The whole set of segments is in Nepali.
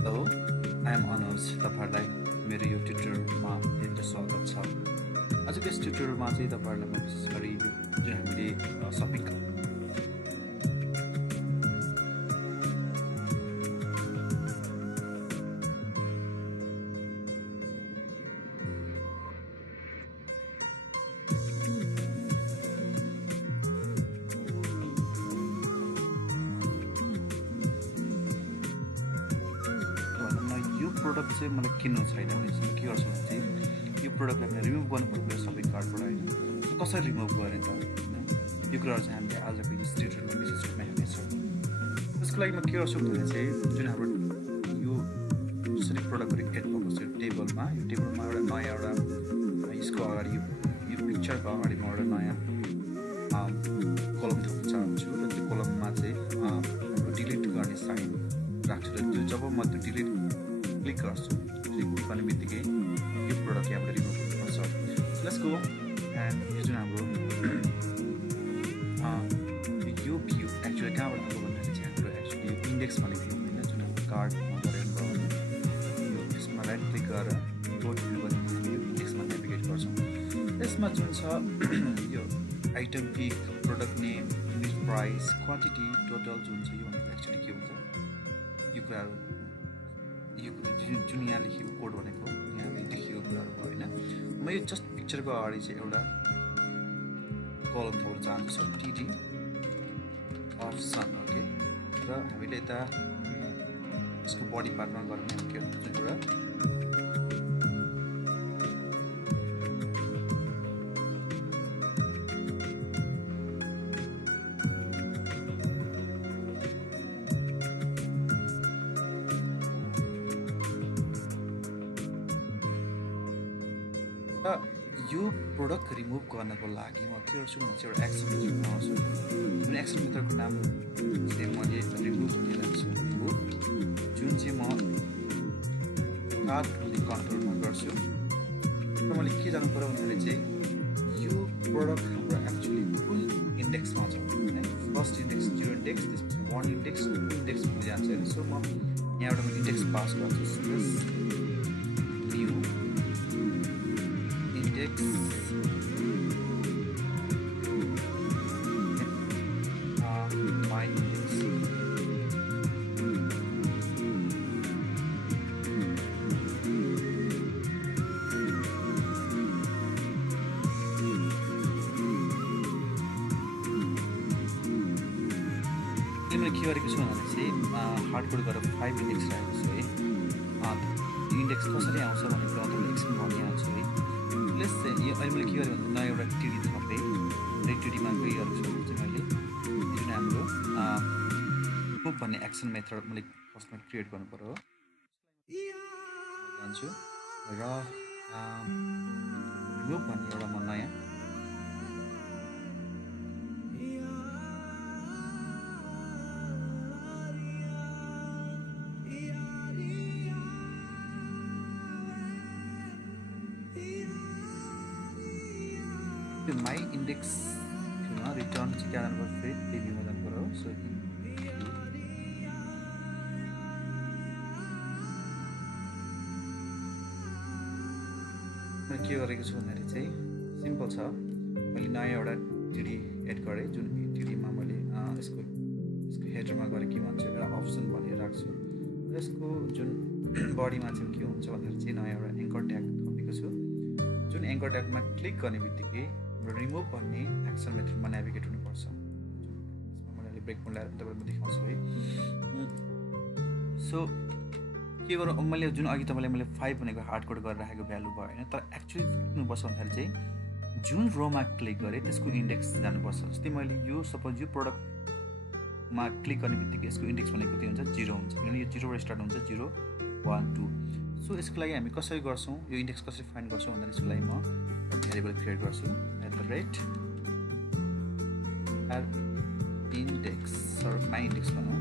हेलो आई एम अनुज तपाईँहरूलाई मेरो यो ट्युटोरियलमा एकदम स्वागत छ। आजको यस ट्युटोरियलमा चाहिँ तपाईँहरूलाई म विशेष गरी यो जुन हामीले सपिङ यो प्रोडक्ट चाहिँ मलाई किन्नु छैन भने चाहिँ के गर्छु भने चाहिँ यो प्रोडक्टलाई हामीले रिमुभ गर्नुपर्छ मेरो सपिङ कार्डबाट होइन। कसरी रिमुभ गर्ने त होइन, यो कुराहरू चाहिँ हामीले आजको यस ट्युटोरियलमा विशेष रूपमा हेर्नेछौँ। त्यसको लागि म के गर्छु भने चाहिँ जुन हाम्रो यो जसरी प्रोडक्टहरू एड भएको छ टेबलमा, यो टेबलमा एउटा नयाँ एउटा यसको अगाडि यो पिक्चरको अगाडि म एउटा नयाँ कलम थप्न चाहन्छु र त्यो कलममा चाहिँ हाम्रो डिलिट गर्ने साइन राख्छु र त्यो जब म त्यो डिलिट क्लिक गर्छु, क्लिक गर्ने बित्तिकै यो प्रोडक्ट यहाँबाट रिमुभ हुनुपर्छ। लेट्स गो एन्ड यो जुन हाम्रो यो भ्यू एक्चुअली कहाँबाट आएको भन्दाखेरि चाहिँ हाम्रो एक्चुअली यो इन्डेक्स भन्ने भ्यू होइन, जुन हाम्रो कार्डमा गरेर यो यसमा राइट क्लिक गरेर डट भ्यू गर्ने हामी यो इन्डेक्समा नेभिगेट गर्छौँ। यसमा जुन छ यो item pic, product name, unit price, quantity, total जुन छ यो भनेको एक्चुअली के हुन्छ यो कुराहरू यो जुन यहाँ लेखेको कोड भनेको यहाँ लेखिएको कुराहरू भयो होइन। म यो जस्ट पिक्चरको अगाडि चाहिँ एउटा कलम थप्न चाहन्छु सर टिडी अप्सन ओके। र हामीले यता यसको बडी पार्टमा गऱ्यो भने के हुन्छ एउटा र यो प्रोडक्ट रिमुभ गर्नको लागि म के गर्छु भने चाहिँ एउटा एक्सन मेथड बनाउँछु। जुन एक्सन मेथडको नाम चाहिँ मैले रिमुभ भन्ने राख्छु। रिमुभ जुन चाहिँ म कार्ड भन्ने कन्ट्रोलमा गर्छु र मैले के जानु पऱ्यो भन्दाखेरि चाहिँ यो प्रोडक्ट हाम्रो एक्चुली फुल इन्डेक्समा छ होइन। फर्स्ट इन्डेक्स 0 इन्डेक्स, त्यसपछि 1 इन्डेक्स 2 इन्डेक्स हुँदै जान्छ होइन। सो म यहाँबाट म इन्डेक्स पास गर्छु space new index my index मैले के गरेको छु भने चाहिँ हार्डकोड गरेर 5 इन्डेक्स राखेको छु है। इन्डेक्स कसरी आउँछ भनेको तपाईँले एकछिन भनिहाल्छु है। प्लस चाहिँ यो अहिले मैले के गरेँ भने नयाँ एउटा टिडी थपेँ र टिडीमा के गरेको छु भने चाहिँ मैले जुन हाम्रो रिमुभ भन्ने एक्सन मेथड मैले फर्स्टमा क्रिएट गर्नु पऱ्यो हो जान्छु र रिमुभ भन्ने एउटा म नयाँ माई इन्डेक्समा रिटर्न चाहिँ क्या जानु पर्छ फेरि त्यही भ्यूमा जानु पऱ्यो। सो मैले के गरेको छु भन्दाखेरि चाहिँ सिम्पल छ। मैले नयाँ एउटा टिडी एड गरेँ जुन टिडीमा मैले यसको हेडरमा गएर के भन्छ एउटा अप्सन भनेर राख्छु र यसको जुन बडीमा चाहिँ के हुन्छ भन्दाखेरि चाहिँ नयाँ एउटा एङ्कर ट्याग थपेको छु। जुन एङ्कर ट्यागमा क्लिक गर्ने बित्तिकै रिमुभ भन्ने एक्सन मेथडमा नेभिगेट हुनुपर्छ। मैले अहिले ब्रेक पोइन्ट ल्याएर तपाईँलाई देखाउँछु है। सो के गरौँ, मैले जुन अघि तपाईँलाई मैले 5 भनेको हार्डकोड गरेर राखेको भ्यालु भयो होइन, तर एक्चुअली हुनुपर्छ भन्दाखेरि चाहिँ जुन रोमा क्लिक गरेँ त्यसको इन्डेक्स जानुपर्छ। जस्तै मैले यो सपोज यो प्रोडक्टमा क्लिक गर्ने बित्तिकै यसको इन्डेक्स भनेको के हुन्छ 0 हुन्छ, किनभने यो 0बाट स्टार्ट हुन्छ 0 1 2। सो यसको लागि हामी कसरी गर्छौँ, यो इन्डेक्स कसरी फाइन्ड गर्छौँ भन्दा यसको लागि म भेरिएबल क्रिएट गर्छु @ index सर माई इन्डेक्स भनौँ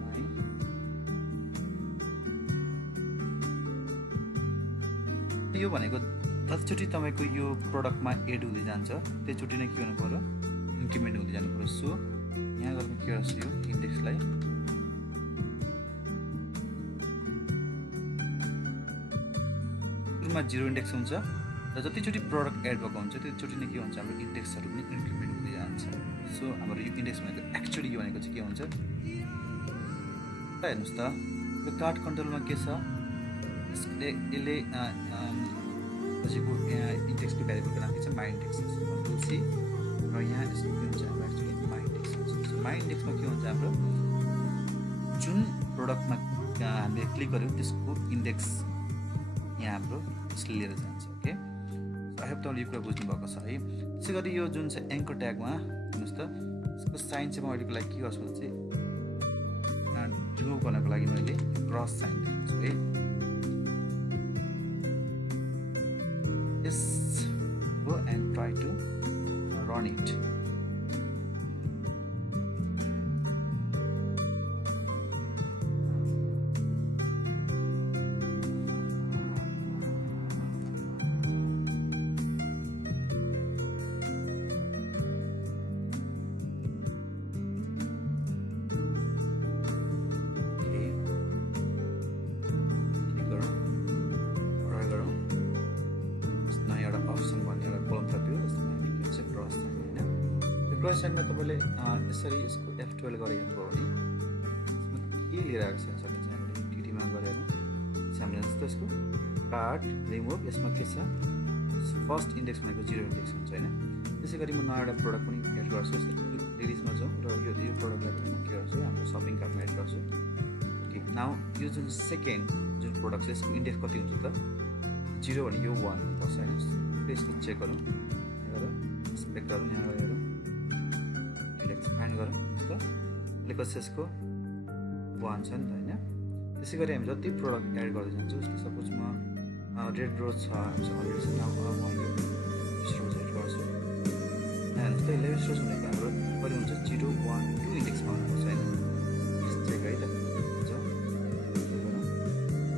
माई यो भनेको जतिचोटि तपाईँको यो प्रोडक्टमा एड हुँदै जान्छ त्यसचोटि नै के गर्नु पऱ्यो इन्क्रिमेन्ट हुँदै जानु पऱ्यो। सो यहाँ गर्नु के गर्छु यो इन्डेक्सलाई यसमा 0 इन्डेक्स हुन्छ र जतिचोटि प्रडक्ट एड भएको हुन्छ त्यतिचोटि नै के हुन्छ हाम्रो इन्डेक्सहरू पनि इन्क्रिमेन्ट हुँदै जान्छ सो हाम्रो यो इन्डेक्स भनेको एक्चुअली यो भनेको चाहिँ के हुन्छ हेर्नुहोस् त यो कार्ड कन्ट्रोलमा के छ यसले हजुरको इन्डेक्सको भ्यालुको नाम के छ माई इन्डेक्स कन्ट्रोल सी र यहाँ यसको के हुन्छ हाम्रो एक्चुअली माई इन्डेक्स हुन्छ माई इन्डेक्समा के हुन्छ हाम्रो जुन प्रडक्टमा हामीले क्लिक गऱ्यौँ त्यसको इन्डेक्स यहाँ हाम्रो यसले लिएर जान्छ ओके आई होप तपाईँले यो कुरा बुझ्नुभएको छ है त्यसै गरी यो जुन चाहिँ एङ्कर ट्यागमा हेर्नुहोस् त यसको साइन चाहिँ म अहिलेको लागि के गर्छु भने चाहिँ रिमुभ गर्नको लागि मैले क्रस साइन दिन्छु है Let's go and try to run it. Cross साइनमा तपाईँले यसरी यसको F12 गरेर हेर्नुभयो भने के लिएर आएको छ सकिन्छ हामीले टिटीमा गरेर हामीले जस्तो यसको कार्ड रिमुभ यसमा के छ फर्स्ट इन्डेक्स भनेको 0 इन्डेक्स हुन्छ हैन त्यसै गरी म नयाँ एउटा प्रोडक्ट पनि एड गर्छु रिलिजमा जाउँ र यो प्रोडक्टलाई पनि म के गर्छु हाम्रो सपिङ कार्टमा एड गर्छु ओके नाउ यो जुन सेकेन्ड जुन प्रोडक्ट छ यसको इन्डेक्स कति हुन्छ त 0 भने यो 1 पर्छ हैन यसको चेक गरौँ यहाँ स्पेक्ट गरौँ यहाँ हेरौँ एक्सप्यान्ड गरौँ त लेखोस् यसको 1 छ नि त हैन त्यसै गरी हामी जति प्रोडक्ट एड गर्दै जान्छौँ जस्तो सपोज म रेड रोज छ हामीसँग अलरेडी नाउ म यो रोज एड गर्छु हेर्नुहोस् त 11 रोज भनेको हाम्रो कति हुन्छ 0 1 2 इन्डेक्समा हुनुपर्छ हैन यस चेक है त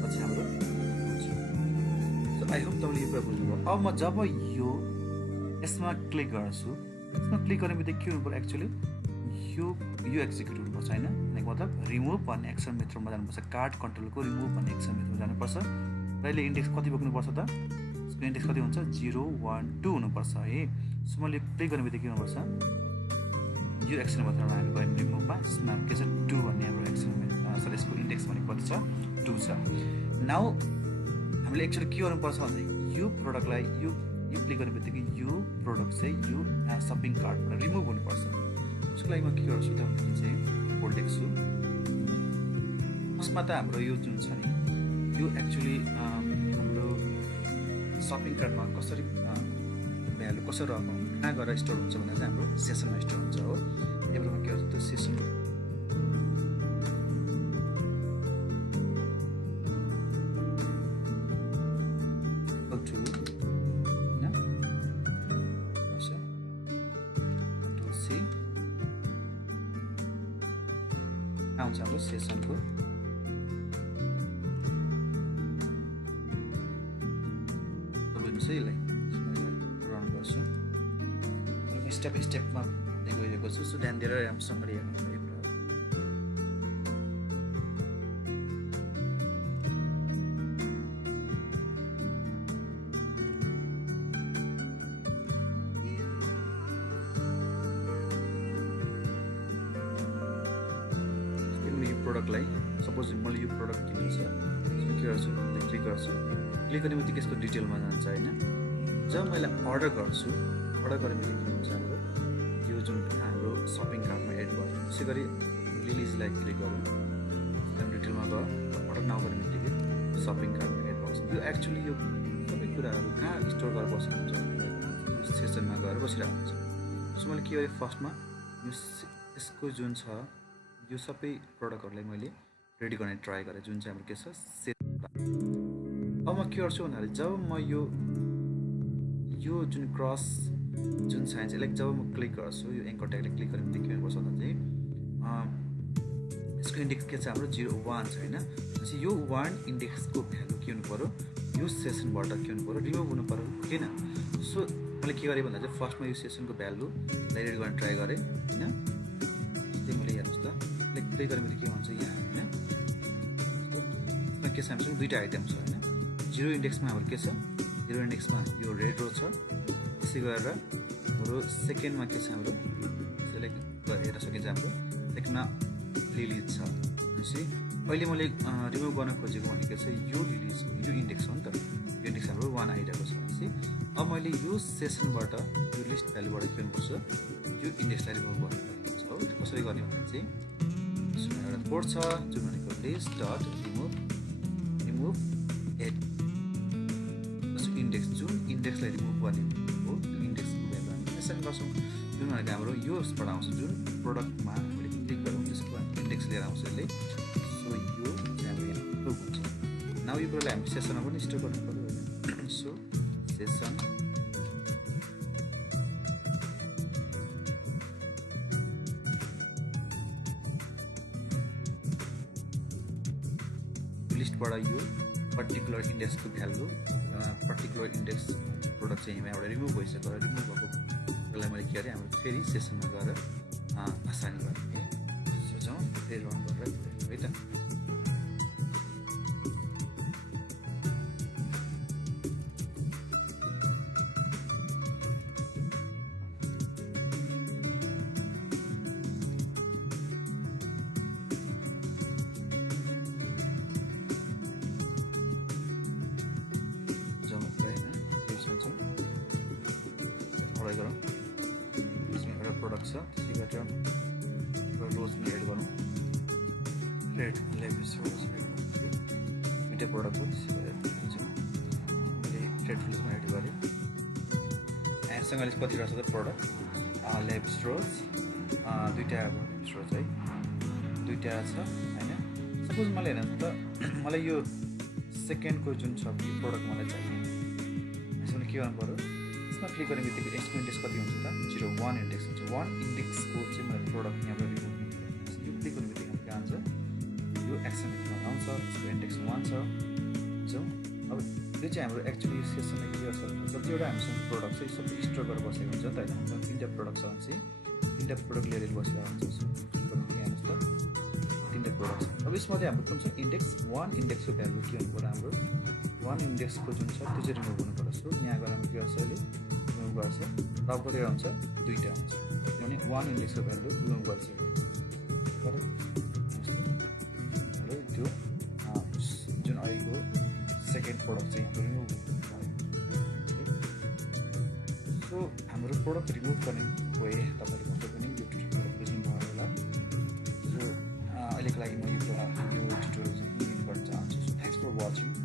पछि हाम्रो सो आई होप तपाईँले यो कुरा बुझ्नुभयो अब म जब यो यसमा क्लिक गर्छु यसमा क्लिक गर्ने बित्तिकै के हुनुपर्छ एक्चुअली यो एक्जिक्युट हुनुपर्छ हैन भनेको मतलब रिमुभ भन्ने एक्सन मेथडमा जानुपर्छ कार्ड कन्ट्रोलको रिमुभ भन्ने एक्सन मेथडमा जानुपर्छ र यसले इन्डेक्स कति बोक्नुपर्छ त यसको इन्डेक्स कति हुन्छ 0 1 2 हुनुपर्छ है सो मैले क्लिक गर्ने बित्तिकै के हुनुपर्छ यो एक्सन मेथडमा हामी गयौँ रिमुभमा यसमा के छ 2 भन्ने हाम्रो एक्सन मेथड सरी यसको इन्डेक्स भनेको कति छ 2 छ नाउ हामीले एक्चुअली के गर्नुपर्छ भन्दा यो प्रोडक्टलाई यो क्लिक गर्ने बित्तिकै यो प्रोडक्ट चाहिँ यो सपिङ कार्टबाट रिमुभ हुनुपर्छ त्यसको लागि म के गर्छु त भने चाहिँ बोल्ड लेख्छु फर्स्टमा त हाम्रो यो जुन छ नि यो एक्चुअली हाम्रो सपिङ कार्टमा कसरी भ्यालु कसरी रहन्छ कहाँ गएर स्टोर हुन्छ भन्दा चाहिँ हाम्रो सेसनमा स्टोर हुन्छ हो यहाँबाट म के गर्छु त्यो सेसन आउँछ हाम्रो सेसनको बुझ्नुहोस् है यसलाई रन गर्छु स्टेप स्टेपमा गइरहेको छु सो ध्यान दिएर राम्रोसँगले हेर्नु यो कुरा प्रोडक्टलाई सपोज मैले यो प्रोडक्ट किन्नु छ के गर्छु क्लिक गर्छु क्लिक गर्ने बित्तिकै यसको डिटेलमा जान्छ हैन जब मैले अर्डर गर्छु अर्डर गर्ने बित्तिकै हुन्छ हाम्रो यो जुन हाम्रो सपिङ कार्टमा एड गर्छु त्यसै गरी लिलिजलाई क्लिक गरौँ त्यहाँ डिटेलमा गयो अर्डर नाउ गर्ने बित्तिकै सपिङ कार्टमा एड गर्छु यो एक्चुअली यो सबै कुराहरू कहाँ स्टोर गरेर बस्नुहुन्छ सेसनमा गएर बसिरहेको हुन्छ सो मैले के गरेँ फर्स्टमा यसको जुन छ यो सबै प्रोडक्टहरूलाई मैले रेडी गर्ने ट्राई गरेँ जुन चाहिँ हाम्रो के छ अब म के गर्छु भन्दाखेरि जब म यो जुन क्रस जुन साइन यसलाई जब म क्लिक गर्छु यो एङ्कर ट्यागले क्लिक गरेर के हुनुपर्छ भन्दा चाहिँ यसको इन्डेक्स के छ हाम्रो 0 1 छ हैन त्यसै यो 1 इन्डेक्सको भ्यालु के हुनु पर्यो यो सेसनबाट के हुनु पर्यो रिमुभ हुनु पर्यो हैन सो मैले के गरेँ भन्दा चाहिँ फर्स्टमा यो सेसनको भ्यालु रेडी गर्न ट्राई गरेँ हैन त्यही मैले हेर्नुहोस् त क्लिक गरेर के भन्छ यहाँ हैन यसमा के छ हामीसँग दुईटा आइटम छ हैन 0 इन्डेक्समा हाम्रो के छ 0 इन्डेक्समा यो रेड रो छ त्यसै गरेर हाम्रो सेकेन्डमा के छ हाम्रो सेलेक्ट हेर्न सकिन्छ हाम्रो सेकेन्डमा लिलिज छ भनेपछि अहिले मैले रिमुभ गर्न खोजेको भनेको चाहिँ यो लिलिज यो इन्डेक्स हो नि त यो इन्डेक्स हाम्रो 1 आइरहेको छ भनेपछि अब मैले यो सेसनबाट यो लिस्ट भ्यालुबाट के गर्नुपर्छ यो इन्डेक्सलाई रिमुभ गर्नुपर्छ हो त्यो कसरी गर्ने भन्दा चाहिँ एउटा कोड छ जुन भनेको list dot remove at index जुन इन्डेक्सलाई रिमुभ गर्ने हो त्यो इन्डेक्सको भ्यालु हामी एसाइन गर्छौँ जुन भनेको हाम्रो योबाट आउँछ जुन प्रोडक्टमा हामीले क्लिक गरौँ त्यसको इन्डेक्स लिएर आउँछ यसले सो यो चाहिँ हाम्रो यहाँ प्रुभ हुन्छ नाउ यो कुरालाई हामी सेसनमा पनि स्टोर गर्नु पर्यो होइन सो सेसन लिस्टबाट यो पर्टिकुलर इन्डेक्सको भ्यालु पर्टिकुलर इन्डेक्स प्रोडक्ट चाहिँ यहाँबाट रिमुभ भइसक्यो रिमुभ भएको त्यसलाई मैले के गरेँ हाम्रो फेरि सेसनमा गएर असाइन गरेँ सोचौँ फेरि रन गरेर है त गरौँ यसमा एउटा प्रोडक्ट छ त्यसै गरेर एउटा रोज पनि एड गरौँ रेड लेभिस रोज दुइटै प्रोडक्ट हो त्यसै गरेर मैले रेड फिल्समा एड गरेँ एसँग अहिले कति रहेछ त प्रोडक्ट लेभिस रोज दुइटा अब लेभिस रोज है दुइटा छ होइन सपोज मलाई हेर्नु त मलाई यो सेकेन्डको जुन छ प्रोडक्ट मलाई चाहियो यसमा के गर्नु पऱ्यो क्लिक गर्ने बित्तिकै यसको इन्डेक्स कति हुन्छ त 0 1 इन्डेक्स हुन्छ 1 इन्डेक्सको चाहिँ मैले प्रोडक्ट यहाँबाट रिमुभ यो क्लिक गर्ने बित्तिकै के आउँछ यो एक्सएमएलमा आउँछ यसको इन्डेक्स 1 छ जो अब यो चाहिँ हाम्रो एक्चुअली सेसनमा के गर्छ जतिवटा हामीसँग प्रोडक्ट छ यो सबै स्टोर गरेर बसेको हुन्छ नि त होइन तिनवटा प्रोडक्ट छ भने चाहिँ तिनवटा प्रोडक्ट लिएर बसेको हुन्छ हेर्नुहोस् त तिनवटा प्रोडक्ट छ अब यसमा चाहिँ हाम्रो कुन छ इन्डेक्स 1 इन्डेक्सको भ्यालु के हुनु पर्यो हाम्रो 1 इन्डेक्सको जुन छ त्यो चाहिँ रिमुभ हुनु पर्छ सो यहाँ गएर हामी के गर्छ अहिले रिमुभ गर्छ टप गरेर हुन्छ दुईवटा हुन्छ किनभने 1 इन्डेक्सको भ्यालु रिमुभ गरिसक्यो र त्यो जुन अहिलेको सेकेन्ड प्रोडक्ट चाहिँ हाम्रो रिमुभ सो हाम्रो प्रोडक्ट रिमुभ गर्ने वे तपाईँहरू मात्रै पनि यो ट्युटोरियल बुझ्नुभयो होला सो अहिलेको लागि म यो ट्युटोरियल चाहिँ इन्ड गर्न चाहन्छु सो थ्याङ्क्स फर वाचिङ